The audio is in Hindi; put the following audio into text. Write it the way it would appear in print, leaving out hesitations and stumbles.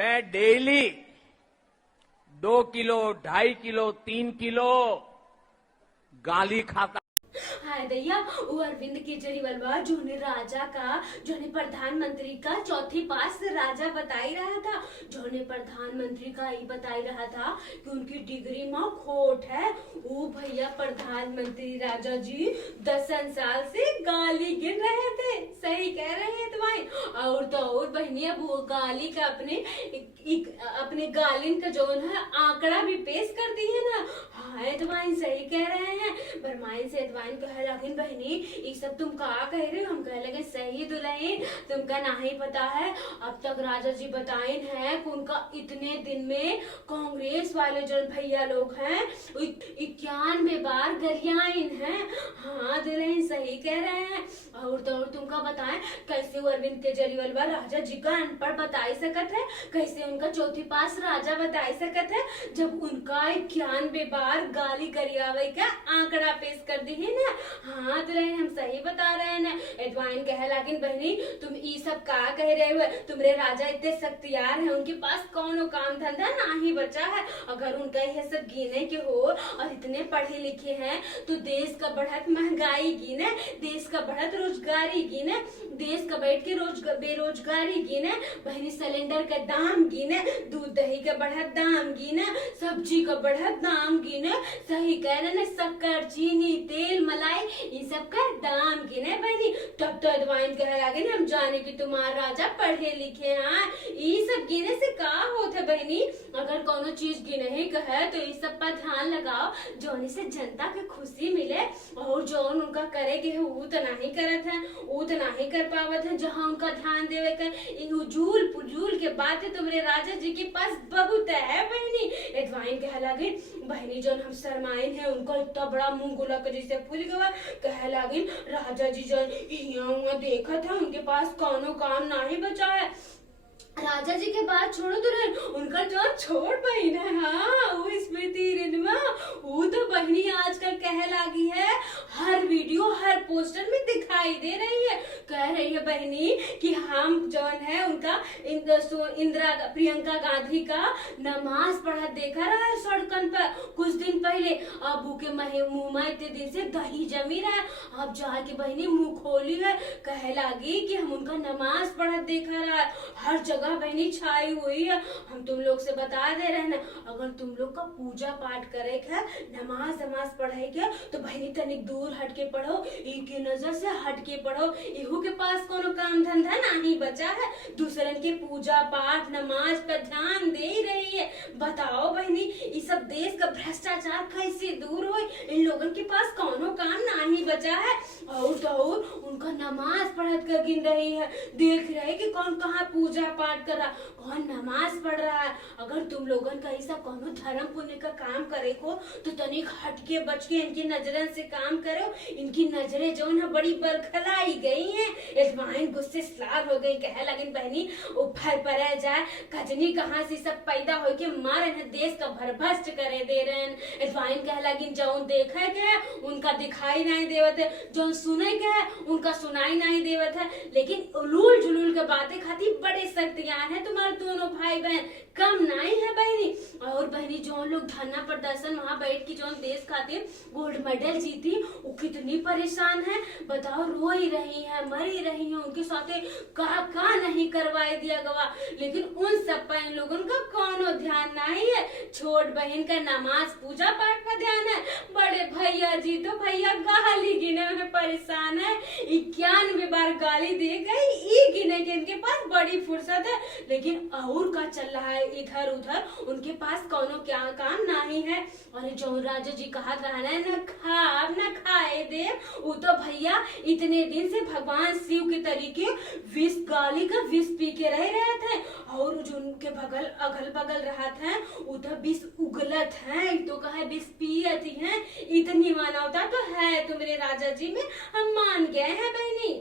मैं डेली 2 किलो, 2.5 किलो, 3 किलो गाली खाता। हाय दैया, वो अरविंद केजरीवाल जोने राजा का, जोने प्रधानमंत्री का चौथी पास राजा बताई रहा था, जोने प्रधानमंत्री का ही बताई रहा था कि उनकी डिग्री में खोट है। वो भैया प्रधानमंत्री राजा जी 10 साल से गाली गिन रहे थे। सही कह रहे हैं तुम्हारी। और तो और बहनी, अब वो गाली का अपने गालिन का जो है आंकड़ा भी पेश कर दी है ना। हाँ तुम्हारी सही कह रहे हैं। बरमाइन से एतवाइन कहे लगिन बहनी, ये सब तुम कहा कह रहे हो। हम कह लगे सही दुल्हन, तुमका नहीं पता है। अब तक राजा जी बताइन है कि उनका इतने दिन में कांग्रेस वाले जो भैया लोग हैं 91 बार गरियाइन है। हाँ दुल्हन सही कह रहे हैं। और तो और तुमका बताएं कैसे वो अरविंद केजरीवाल राजा जी का अनपढ़ बताई सकत है, कैसे उनका चौथी पास राजा बताई सकत है, जब उनका 91 बार गाली गरियावे का आंकड़ा पेश कर दी है ना। हाँ दुल्हन हम सही बता रहे हैं ना। एडवाइन कहे लागिन बहनी, तुम ये सब का कह रहे हो। तुम्हारे राजा इतने सख्तियार है, उनके पास कौनो काम धंधा नहीं बचा है। अगर उनका यह सब गिने के हो और इतने पढ़े लिखे हैं तो देश का बढ़त महंगाई गिने, देश का बढ़त रोजगारी गिने, देश का बैठ के बेरोजगारी गिने, बहनी सिलेंडर का दाम गिने, दूध दही का बढ़त दाम गिने, सब्जी का बढ़त दाम गिने। सही कह रहे ना, शक्कर चीनी तेल मलाई ये सब का दाम गिने बहनी। तब तो एडवाइन कह लगे ना हम जाने की तुम्हारा राजा पढ़े लिखे हैं। ये सब गिने से का होता बहनी। अगर कोनो चीज गिने ही कहे तो इस सब पर ध्यान लगाओ, जोने से जनता के खुशी मिले। और जो उनका करे के वो तो नहीं करत है, वो तो नहीं कर पावत है। जहाँ उनका ध्यान देवे कर उजूल पुजूल के बातें तुम्हारे राजा जी के पास बहुत है बहनी। एडवाइन कह लगे बहनी, जो हम शर्माइन है उनको इतना बड़ा मुंह गुलक जैसे फूल गया। कह लगे राजा जी जो यहाँ देखा था उनके पास कोनो काम नहीं बचा है। राजा जी के बात छोड़ो तो उनका जो छोड़ बहन है, हाँ वो स्मृति ईरानी, वो तो बहनी आजकल कह लगी है, हर वीडियो हर पोस्टर में दिखाई दे रही है। कह रही है बहनी कि हम जो है उनका प्रियंका गांधी का नमाज पढ़ा देखा रहा है सड़कन पर कुछ दिन पहले। अबू के मुंह में इतने दिन से दही जमी रहा है, अब जाके बहनी मुंह खोली है। कह लगी कि हम उनका नमाज पढ़ा देखा रहा है, हर जगह बहनी छाई हुई है। हम तुम लोग से बता दे रहे ना, अगर तुम लोग का पूजा पाठ करे है, नमाज पढ़े के तो बहनी तनिक दूर हट के पढ़ो, इनकी नजर से हट के पढ़ो। इहू के पास कोनो काम धंधा नहीं बचा है, दूसरन के पूजा पाठ नमाज पर ध्यान दे रही है। बताओ बहनी ये सब देश का भ्रष्टाचार कैसे दूर हो। इन लोगों के पास कोनो काम नहीं बचा है। और तो और उनका नमाज पढ़त कर गिन रही है, देख रहे कि कौन कहाँ पूजा पाठ कर रहा, कौन नमाज पढ़ रहा है। अगर तुम लोगन का ऐसा कोनो धर्म पुण्य का काम करे को तो तनिक हटके बच के इनकी नजरन से काम करो। इनकी नजरें जो है बड़ी बरखलाई गई हैं। एजमाइन गुस्से सलाब हो गई, कह लगिन बहनी उफर पर जाए कजनी कहाँ से सब पैदा हो के मारे हैं, देश का भरभस्ट करे दे रहे हैं। एजमाइन कह लगिन जो देखा गया उनका दिखाई नहीं देवत है, जो सुने गया उनका सुनाई नहीं देवत है। लेकिन उलूल जुलूल के बातें खाती बड़े सख्तियान है तुम्हारे दोनों भाई बहन, कम नहीं है बहनी। और बहनी जो लोग धरना प्रदर्शन वहां बैठ के जो देश खातिर गोल्ड मेडल जीती वो कितनी परेशान है बताओ, रो ही रही है, मर ही रही है, उनके साथ का नहीं करवाई दिया गवा। लेकिन उन सब पर इन लोगों का कोनो ध्यान नहीं है। छोट बहन का नमाज पूजा पाठ पर ध्यान है, बड़े भैया जी तो भैया गाली गिने में परेशान है। 91 बार गाली दे गई, गिने के इनके पास बड़ी फुर्सत है। लेकिन और का चल रहा है इधर उधर, उनके पास कोनो क्या काम नहीं है। और जो राजा जी कहा है न खा न खाए दे, वो तो भैया इतने दिन से भगवान शिव के तरीके विष गाली का विष पी के रह रहे थे। और जो उनके अगल बगल रहा था वो तो विष उगलत है, तो कहा विष पियत है। इतनी मानवता तो है तुम्हारे राजा जी में, हम मान गए हैं बहनी।